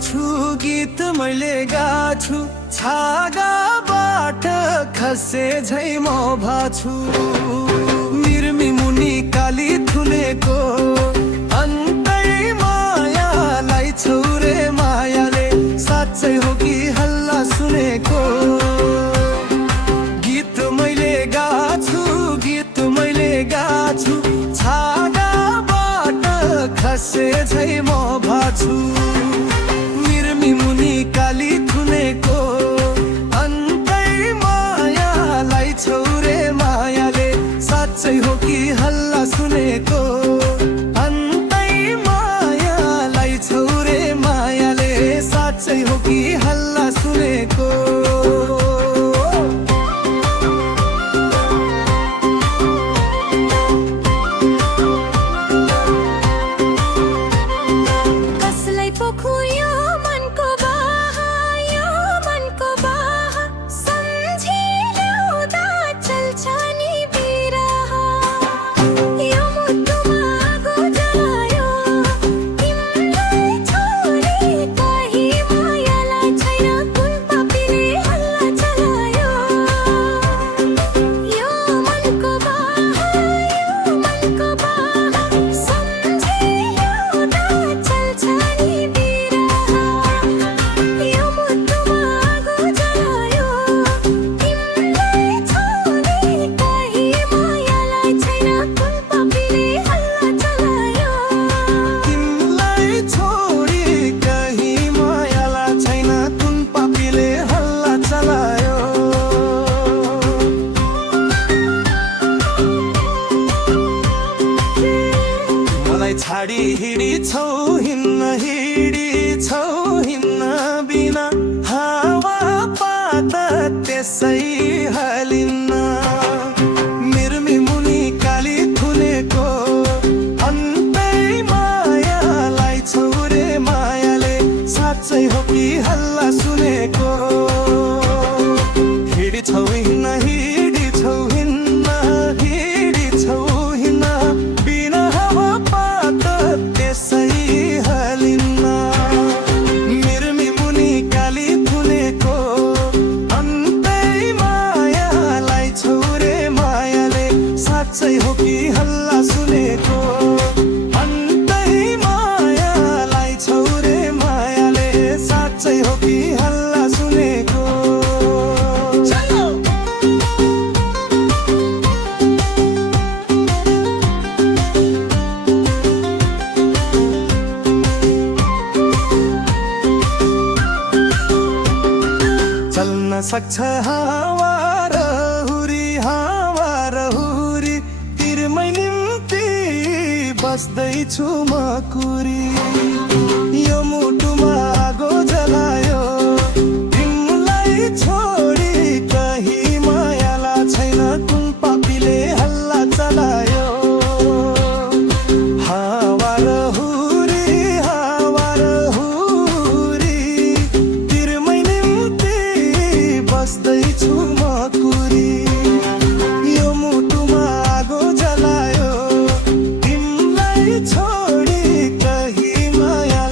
छु गीत मैले गाछु छागाबाट खसे झै म भाछु मिर्मी मुनि काली थुनेको अन्तै मायालाई छौरे मायाले साँच्चै हो कि हल्ला सुनेको गीत मैले गाछु छागाबाट खसे झै म भाछु मिर्मी मुनि काली थुनेको अन्तै मायालाई छौरे मायाले साँच्चै हो कि हल्ला सुनेको अन्तै मायालाई छौरे मायाले साँच्चै हो कि हल्ला सुनेको छाडी हिडी छौ हिन्न बिना हावा पात त्यसै हालिन्न मिर्मी मुनि काली थुनेको अन्तै मायालाई छौरे मायाले साँच्चै हो कि हल्ला सुनेको हिडी छौ हिन्न बिना हावा त्यसै हालिन्न मिर्मी मुनि काली थुनेको अन्तै मायालाई छौरे मायाले साँच्चै हो कि हल्ला सुनेको अन्तै मायालाई छौरे मायाले साँच्चै हो कि हल्ला सुनेको चल्न सक्छ हावा र हुरी तिरमै निम्ति बस्दैछु म कुरी यो मुटुमा आगो जलायो तिमीलाई छोडी कहीँ मायाला छैन कुन पापीले हल्ला चलायो हावा र हुरी तिरमै निम्ति बस्दैछु म कुरी यो मुटुमा आगो जलायो तिमीलाई छोडी कहीँ माया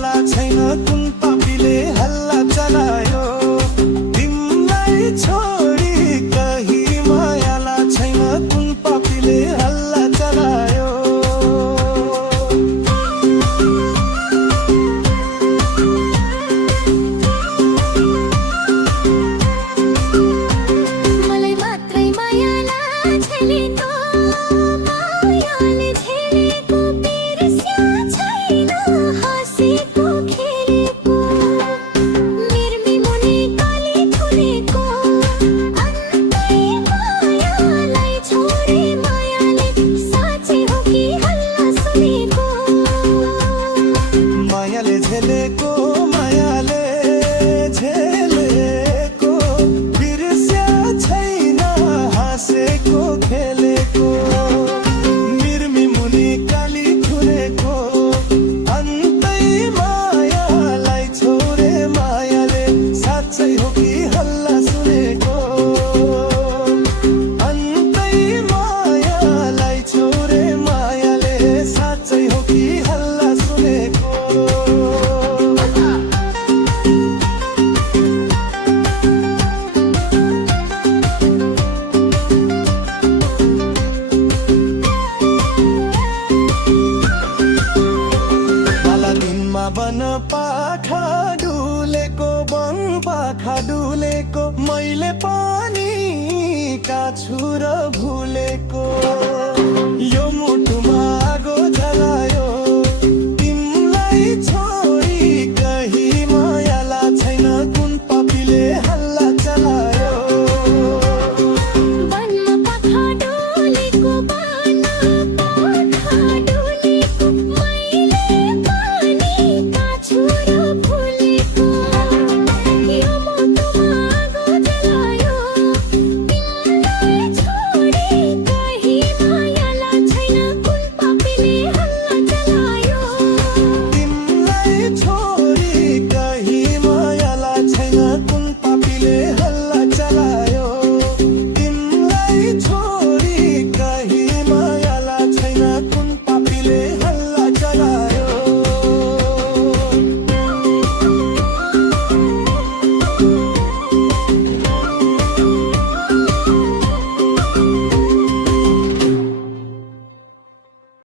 पाखा डुलेको वन पाखा डुलेको मैले पनि काछु र भुलेको